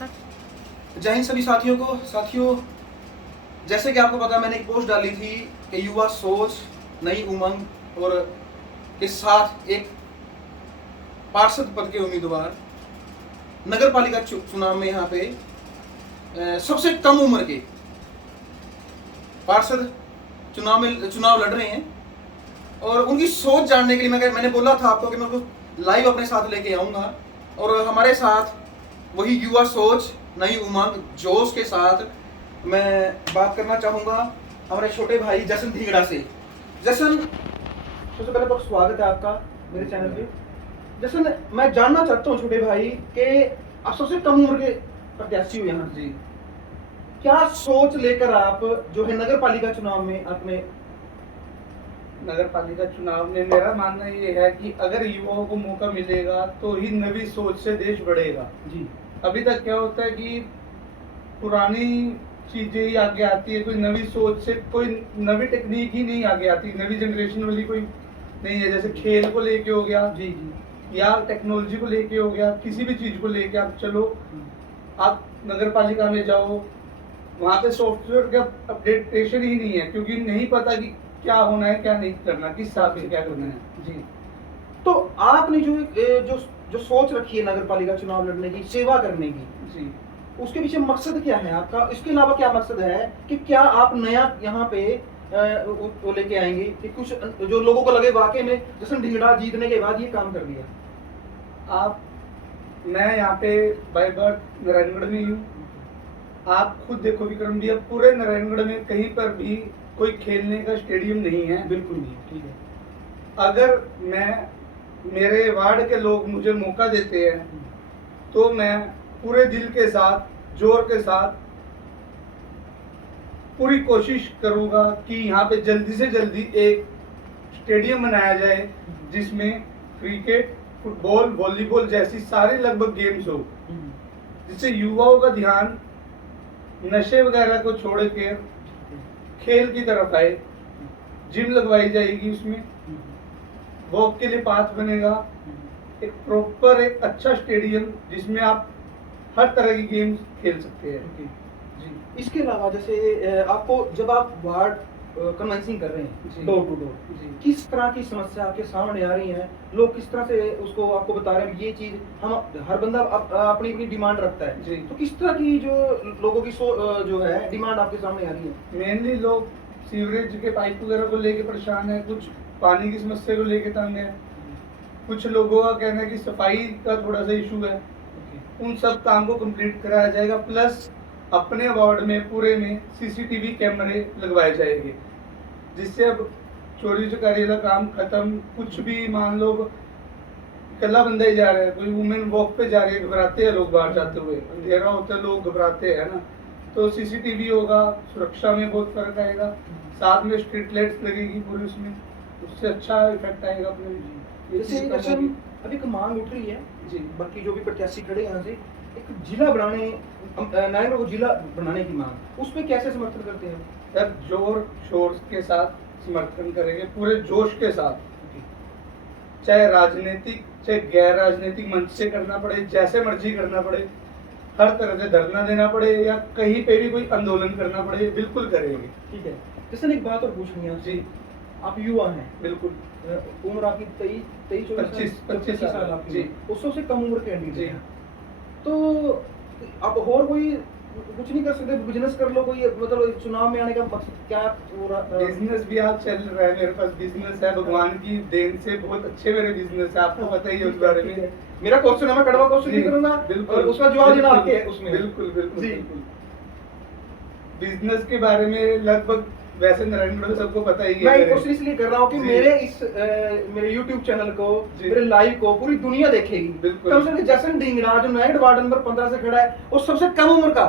अच्छा। जय हिंद सभी साथियों, जैसे कि आपको पता मैंने एक पोस्ट डाली थी कि युवा सोच नई उमंग और के साथ एक पार्षद पद के उम्मीदवार नगर पालिका चुनाव में यहाँ पे सबसे कम उम्र के पार्षद चुनाव लड़ रहे हैं। और उनकी सोच जानने के लिए मैंने बोला था आपको कि मैं उनको लाइव अपने साथ लेके आऊँगा। और हमारे साथ वही युवा सोच नई उमंग जोश के साथ मैं बात करना चाहूँगा हमारे छोटे भाई जशन ढींगड़ा से। जशन, सबसे पहले बहुत स्वागत है आपका मेरे चैनल पे। जशन, मैं जानना चाहता हूँ छोटे भाई कि आप सबसे कम उम्र के प्रत्याशी हो यहाँ जी, क्या सोच लेकर आप जो है नगर पालिका चुनाव में अपने नगर पालिका चुनाव में मेरा मानना ये है कि अगर युवाओं को मौका मिलेगा तो ही नवी सोच से देश बढ़ेगा जी। अभी तक क्या होता है कि पुरानी चीजें ही आगे आती है, कोई नवी सोच से कोई नवी टेक्निक ही नहीं आगे आती, नवी जनरेशन वाली कोई नहीं है। जैसे खेल को लेके हो गया जी जी, या टेक्नोलॉजी को लेके हो गया, किसी भी चीज को लेके आप चलो, आप नगर पालिका में जाओ, वहाँ पे सॉफ्टवेयर का अपडेटेशन ही नहीं है, क्योंकि नहीं पता कि क्या होना है क्या नहीं करना, किस हिसाब से क्या करना है जी। तो आपने जो जो सोच रखी है नगर पालिका चुनाव लड़ने की, सेवा करने की जी, उसके पीछे मकसद क्या है आपका? इसके अलावा क्या मकसद है कि क्या आप नया यहाँ पे वो लेके आएंगे कि कुछ जो लोगों को लगे वाकई में जशन ढींगड़ा जीतने के बाद ये काम कर दिया? आप मैं यहाँ पे बाय बर्थ नारायणगढ़ में हूँ। आप खुद देखो विक्रम जी, अब पूरे नारायणगढ़ में कहीं पर भी कोई खेलने का स्टेडियम नहीं है, बिल्कुल नहीं, ठीक है। अगर मेरे वार्ड के लोग मुझे मौका देते हैं तो मैं पूरे दिल के साथ जोर के साथ पूरी कोशिश करूंगा कि यहाँ पे जल्दी से जल्दी एक स्टेडियम बनाया जाए जिसमें क्रिकेट, फुटबॉल, वॉलीबॉल जैसी सारी लगभग गेम्स हो, जिससे युवाओं का ध्यान नशे वगैरह को छोड़ के खेल की तरफ आए। जिम लगवाई जाएगी, उसमें वॉक के लिए पाथ बनेगा, एक प्रॉपर एक अच्छा स्टेडियम जिसमें आप हर तरह की गेम्स खेल सकते हैं जी। इसके अलावा जैसे आपको जब आप वार्ड कन्वेंसिंग कर रहे हैं डोर टू डोर, किस तरह की समस्या आपके सामने आ रही है? लोग किस तरह से उसको आपको बता रहे हैं ये चीज हम, हर बंदा अपनी अपनी डिमांड रखता है जी। तो किस तरह की जो लोगों की जो है डिमांड आपके सामने आ रही है? मेनली लोग सीवरेज के पाइप वगैरह को लेके परेशान है, कुछ पानी की समस्या को लेके तंग है, कुछ लोगों का कहना है कि सफाई का थोड़ा सा इशू है। उन सब काम को कंप्लीट कराया जाएगा, प्लस अपने वार्ड में पूरे में सीसीटीवी कैमरे लगवाए जाएंगे, जिससे अब चोरी चकारी का काम खत्म। कुछ भी मान लो कला बंदा ही जा रहा है, कोई वुमेन वॉक पे जा रही है, घबराते हैं लोग बाहर जाते हुए, अंधेरा होता है लोग घबराते हैं ना, तो सीसीटीवी होगा, सुरक्षा में बहुत फर्क आएगा। साथ में स्ट्रीट लाइट्स लगेगी पूरी, उसमें उससे अच्छा इफेक्ट आएगा अपने। जैसे अभी एक मांग उठ रही है जी, बाकी जो भी प्रत्याशी खड़े हैं यहाँ से, एक जिला बनाने, नारायणगढ़ को जिला बनाने की मांग, उस पर कैसे समर्थन करते हैं? सर जोर शोर के साथ समर्थन करेंगे, पूरे जोश के साथ, चाहे राजनीतिक चाहे गैर राजनीतिक मंच से करना पड़े, जैसे मर्जी करना पड़े, हर तरह से धरना देना पड़े या कहीं पे भी कोई आंदोलन करना पड़े, बिल्कुल करेंगे। ठीक है। जैसे एक बात और पूछनी है जी, आप युवा हैं, बिल्कुल। उम्र आपकी 23-25 साल आपकी जी। उस सबसे कम उम्र के जी। कैंडिडेट हैं, तो आप और कोई कुछ नहीं कर सकते? बिजनेस कर लो कोई, मतलब चुनाव में आने का मकसद क्या हो रहा? बिजनेस भी आज चल रहा है, मेरे पास बिजनेस है, भगवान की देन से बहुत अच्छे मेरे बिजनेस है, आपको पता ही है उस बारे में। मेरा क्वेश्चन है, मैं कड़वा क्वेश्चन नहीं करूंगा, बिल्कुल उसका जवाब देना आपके उसमें। बिल्कुल बिल्कुल जी। बिल्कुल। बिजनेस के बारे में लगभग वैसे नारायणगढ़ में सबको पता ही है। मैं क्वेश्चन इसलिए कर रहा हूँ कि जी। मेरे YouTube चैनल को, जी। मेरे लाइव को पूरी दुनिया देखेगी। बिल्कुल। कम से कम जशन ढींगड़ा जो नया वार्ड नंबर 15 से खड़ा है, वो सबसे कम उम्र का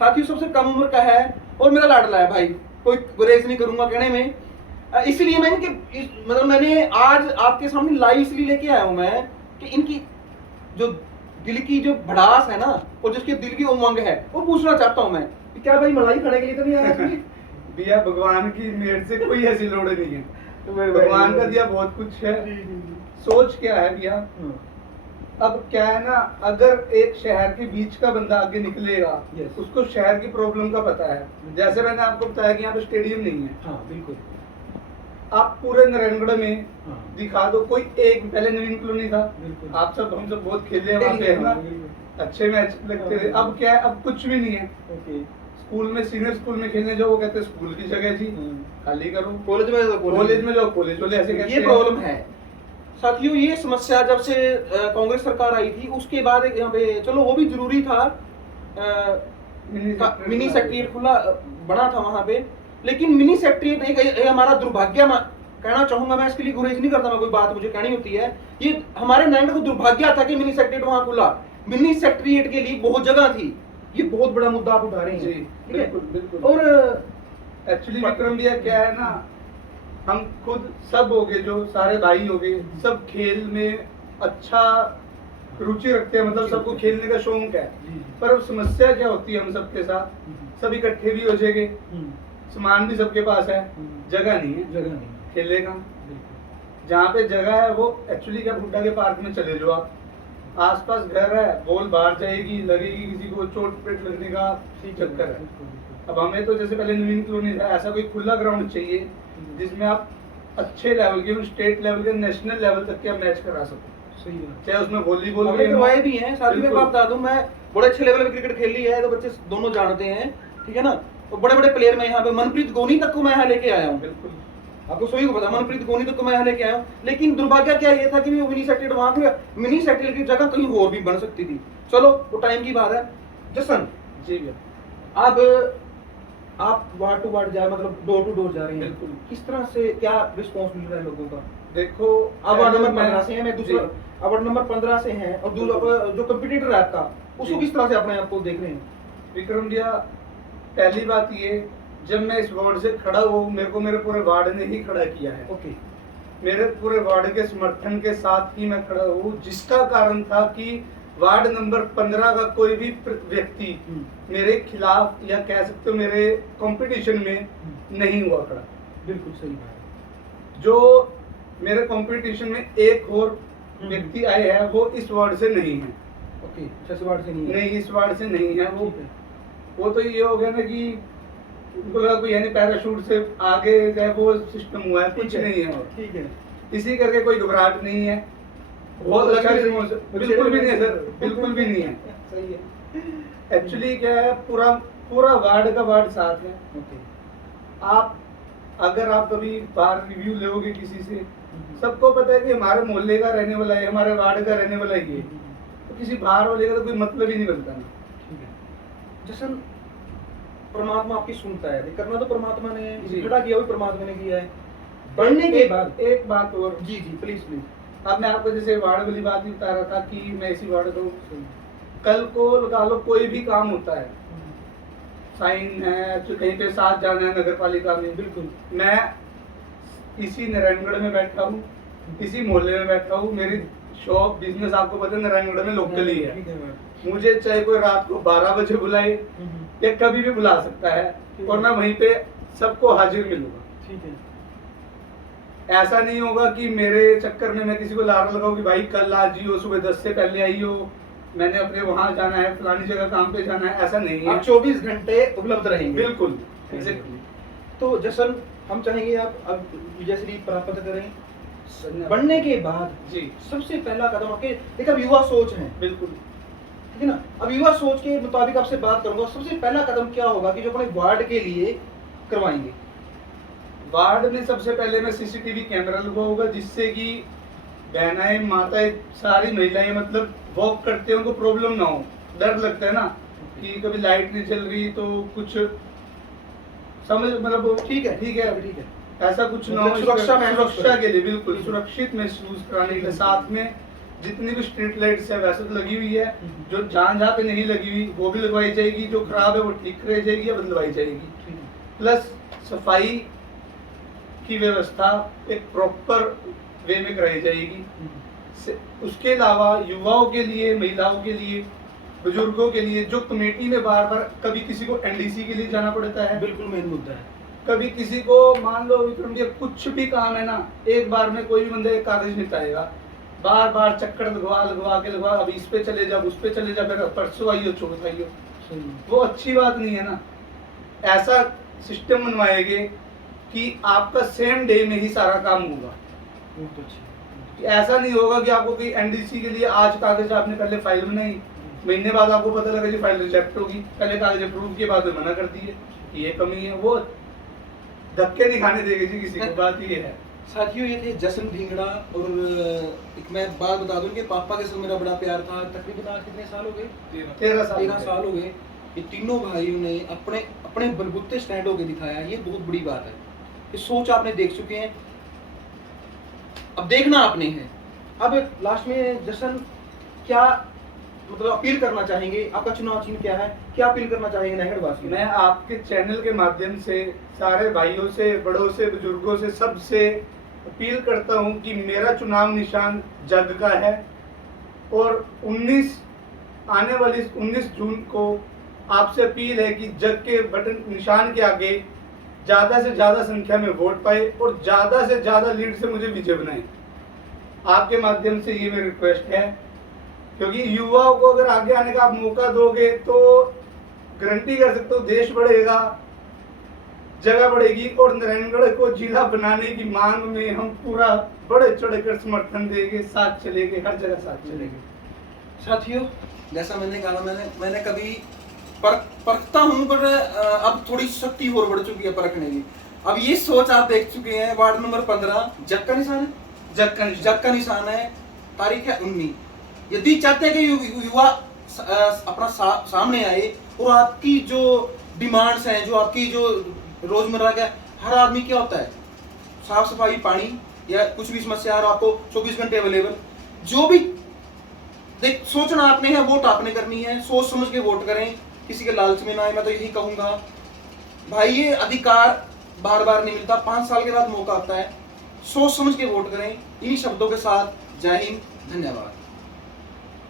साथियों, सबसे कम उम्र का है और मेरा लाडला है भाई, कोई गुरेज नहीं करूंगा कहने में। इसलिए मैं मतलब मैंने आज आपके सामने लाइव इसलिए लेके आया हूं मैं कि इनकी जो दिल की जो भड़ास है ना और जिसके दिल की उमंग है वो पूछना चाहता हूं मैं कि क्या भाई मलाई खाने के लिए तो नहीं आया इसमें? भैया भगवान की मेहर से कोई ऐसी लोड़ नहीं है, भगवान का दिया बहुत कुछ है। सोच क्या है भैया, अब क्या है ना, अगर एक शहर के बीच का बंदा आगे निकलेगा, Yes. उसको शहर की प्रॉब्लम का पता है। जैसे मैंने आपको बताया कि यहाँ पे स्टेडियम नहीं है, हाँ बिल्कुल। आप पूरे नारायणगढ़ में हाँ दिखा दो कोई एक, पहले नवीन कॉलोनी था, बिल्कुल। आप सब हम सब बहुत खेले हैं वहाँ पे, है ना, अच्छे मैच लगते थे। अब क्या है, अब कुछ भी नहीं है। ओके। स्कूल में, सीनियर स्कूल में खेलने जाओ, वो कहते हैं स्कूल की जगह जी, खाली करो। कॉलेज में कॉलेज में जाओ, कॉलेज वाले ऐसे कहते ये हैं। प्रॉब्लम है साथियों। ये समस्या जब से कांग्रेस सरकार आई थी उसके बाद यहाँ पे, चलो वो भी जरूरी था, मिनी सेक्रेटरिएट खुला बना था वहां पे, लेकिन मिनी सेक्रेटरिएट एक हमारा दुर्भाग्य कहना चाहूंगा मैं, इसके लिए गुरेज नहीं करता मैं, कोई बात मुझे कहनी होती है, ये हमारे नारायणगढ़ को दुर्भाग्य था कि मिनी सेक्रेटरिएट वहां खुला। मिनी सेक्रेटरिएट के लिए बहुत जगह थी, ये बहुत बड़ा मुद्दा आप उठा रहे हैं। जी, ठीक है? बिल्कुल बिल्कुल। और एक्चुअली विक्रम भैया क्या है ना, हम खुद सब हो गए, जो सारे भाई हो गए, सब खेल में अच्छा रुचि रखते हैं, मतलब सबको खेलने का शौक है। पर अब समस्या क्या होती है हम सबके साथ, सब इकट्ठे भी हो जाएंगे, सामान भी सबके पास है, जगह नहीं है, जगह नहीं खेलने का। जहाँ पे जगह है वो एक्चुअली क्या, भुट्टा के पार्क में चले जाओ आप, आसपास घर है, बॉल बाहर जाएगी, लगेगी, किसी को चोट पेट लगने का चक्कर है। अब हमें तो जैसे पहले नवीन कॉलोनी था, ऐसा कोई खुला ग्राउंड चाहिए जिसमें आप अच्छे लेवल के, स्टेट लेवल के, नेशनल लेवल तक के आप मैच करा सको। सही है। चाहे उसमें वॉलीबॉल हमने करवाए भी हैं, साथ में बिल्कुल। बात बता दूं, मैं बड़े अच्छे लेवल पे क्रिकेट खेल ली है, तो बच्चे दोनों जानते हैं, ठीक है ना। तो बड़े बड़े प्लेयर मैं यहाँ पे, मनप्रीत गोनी तक को मैं यहाँ लेके आया हूँ, बिल्कुल आपको सभी को पता, मनप्रीत गोनी तक को मैं यहाँ लेके आया हूँ। लेकिन दुर्भाग्य क्या ये था कि वो मिनी सेक्रेटरी वहां पे, मिनी सेक्रेटरी की जगह कहीं और भी बन सकती थी। चलो वो टाइम की बात है। जसन जी भैया, अब आप वार्ड टू वार्ड जा, मतलब डोर टू डोर जा रहे हैं, बिल्कुल। किस तरह से क्या रिस्पॉन्स मिल रहा है लोगों का? देखो अब वार्ड नंबर मैं- 15 से है, मैं दूसरा अब वार्ड नंबर 15 से हैं, और जो कंपटीटर है आपका, उसको जी। किस तरह से अपने आप को देख रहे हैं? विक्रम भैया, पहली बात ये, जब मैं इस वार्ड से खड़ा हुआ, मेरे को मेरे पूरे वार्ड ने ही खड़ा किया है। ओके। मेरे पूरे वार्ड के समर्थन के साथ ही मैं खड़ा हूँ, जिसका कारण था कि वार्ड नंबर 15 का कोई भी व्यक्ति मेरे खिलाफ, या कह सकते हो मेरे कंपटीशन में नहीं हुआ खड़ा। बिल्कुल सही बात है। जो मेरे कंपटीशन में एक और व्यक्ति आए हैं, वो इस वार्ड से नहीं है। ओके, इस वार्ड से नहीं है। नहीं, इस वार्ड से नहीं है। ठीक है। वो तो ये हो गया ना कि उनको लगा कोई यानी पैराशूट से आगे गए, वो सिस्टम हुआ है, कुछ ठीक है, नहीं है। और ठीक है। इसी करके कोई घबराहट नहीं है, बहुत अच्छा रिस्पॉन्स, बिल्कुल भी नहीं है सर, बिल्कुल भी नहीं है। सही है। एक्चुअली क्या है, पूरा पूरा वार्ड का वार्ड साथ है। ओके। आप अगर आप कभी बाहर रिव्यू लोगे किसी से, सबको पता है कि हमारे मोहल्ले का रहने वाला है, हमारे वार्ड का रहने वाला है ये, तो किसी बाहर वाले का तो कोई मतलब ही नहीं बनता ना। ठीक है। जैसे परमात्मा आपकी सुनता है, करना तो परमात्मा ने, जी। खड़ा किया हुआ परमात्मा ने किया है। बढ़ने के बाद एक बात और, जी जी प्लीज प्लीज। अब मैं आपको जैसे वार्ड वाली बात ही बता रहा था कि मैं इसी वार्ड को, कल को लगा लो कोई भी काम होता है, साइन है, तो कहीं पे साथ जाना है नगर पालिका में, बिल्कुल। मैं इसी नारायणगढ़ में बैठा हूँ, इसी मोहल्ले में बैठा हूँ, मेरी शॉप बिजनेस आपको पता है नारायणगढ़ में लोकल ही है। ठीक है मैम। मुझे चाहे कोई रात को 12 बजे बुलाए या कभी भी बुला सकता है, और मैं वहीं पे सबको हाजिर मिलूंगा। ठीक है। ऐसा नहीं होगा कि मेरे चक्कर में मैं किसी को लारा लगाऊं कि भाई कल आ जियो, सुबह 10 से पहले आइयो, मैंने अपने वहां जाना है, फलानी जगह काम पे जाना है, ऐसा नहीं है। आप 24 घंटे उपलब्ध रहेंगे। बिल्कुल। Exactly। तो जसन हम चाहेंगे आप अब विजयश्री प्राप्त करें। बनने के बाद जी, सबसे पहला कदम आपके, एक अब युवा सोच है, बिल्कुल। ठीक है ना। अब युवा सोच के मुताबिक आपसे बात करूंगा, सबसे पहला कदम क्या होगा कि जो अपने वार्ड के लिए करवाएंगे? वार्ड में सबसे पहले मैं सीसीटीवी कैमरा लगाऊंगा, जिससे कि बहनाएं, माताएं, सारी महिलाएं मतलब वॉक करते हैं, उनको प्रॉब्लम ना हो। डर लगता है ना कि कभी लाइट नहीं चल रही तो कुछ समझ, मतलब ठीक है, ठीक है, ठीक है। ऐसा कुछ ना हो। मतलब सुरक्षा महसूस सुरक्षा करें। के लिए बिल्कुल सुरक्षित महसूस कराने के लिए, साथ में जितनी भी स्ट्रीट लाइट्स है वैसे तो लगी हुई है, जो जहाँ जहाँ पे नहीं लगी हुई वो भी लगवाई जाएगी, जो खराब है वो ठीक कराई जाएगी या बदलवाई जाएगी। प्लस सफाई की व्यवस्था एक प्रॉपर वे में कराई जाएगी। उसके अलावा युवाओं के लिए, महिलाओं के लिए, बुजुर्गों के लिए, जो कमेटी में बार बार कभी किसी को एनडीसी के लिए जाना पड़ता है, बिल्कुल मेन मुद्दा है। कभी किसी को मान लो विक्रम जी कुछ भी काम है ना, एक बार में कोई भी बंदा एक कागज निपटाएगा, बार बार चक्कर लगवा अब इस पे चले जाओ, उस पे चले जाओ, फिर परसों आइयो चौथ आइयो, वो अच्छी बात नहीं है ना। ऐसा सिस्टम बनवाएंगे कि आपका सेम डे में ही सारा काम होगा। कि ऐसा नहीं होगा कि आपको कोई एनडीसी के लिए आज कागज आपने पहले फाइल बनाई, महीने बाद आपको पता लगा कि फाइल रिजेक्ट होगी, पहले कागज अप्रूव के बाद में मना कर दिए, ये कमी है। वो धक्के नहीं खाने देगी जी किसी को, बात ये है। साथियों, ये थे जसन ढींगड़ा। और एक मैं बात बता दूं कि पापा के साथ मेरा बड़ा प्यार था। तकरीबन आज कितने साल हो गए? 13 साल हो गए। ये तीनों भाइयों ने अपने अपने बलबूते स्टैंड होकर दिखाया। ये बहुत बड़ी बात है। ये सोच आपने देख चुके हैं, अब देखना आपने है। अब लास्ट में जसन क्या मतलब अपील करना चाहेंगे? आपका चुनाव चिन्ह क्या है? क्या अपील करना चाहेंगे नाहड़ वासी? मैं आपके चैनल के माध्यम से सारे भाइयों से, बड़ों से, बुजुर्गों से, सबसे अपील करता हूं कि मेरा चुनाव निशान जग का है और 19 जून को आपसे अपील है कि जग के बटन निशान के आगे ज़्यादा से ज़्यादा संख्या में वोट पाए और ज़्यादा से ज़्यादा लीड से मुझे विजय बनाए। आपके माध्यम से ये मेरी रिक्वेस्ट है, क्योंकि युवाओं को अगर आगे आने का आप मौका दोगे तो गारंटी कर सकते हो देश बढ़ेगा, जगह बढ़ेगी और नारायणगढ़ को जिला बनाने की मांग में हम पूरा बढ़े चढ़कर समर्थन देंगे, साथ चलेंगे, हर जगह साथ चलेंगे। साथियों, जैसा मैंने कहा, मैंने कभी परखता हूं, पर अब थोड़ी शक्ति और बढ़ चुकी है परखने की। अब ये सोच आप देख चुके हैं। वार्ड नंबर 15 जग का निशान है, जग का निशान है। तारीख है 19। यदि चाहते हैं कि युवा अपना सामने आए और आपकी जो डिमांड्स हैं, जो आपकी जो रोजमर्रा का हर आदमी क्या होता है, साफ सफाई, पानी या कुछ भी समस्या है, आपको 24 घंटे अवेलेबल, जो भी देख सोचना आपने है, वोट आपने करनी है। सोच समझ के वोट करें, किसी के लालच में ना आए। मैं तो यही कहूंगा भाई, ये अधिकार बार बार नहीं मिलता, 5 साल के बाद मौका आता है। सोच समझ के वोट करें। इन्हीं शब्दों के साथ जय हिंद, धन्यवाद।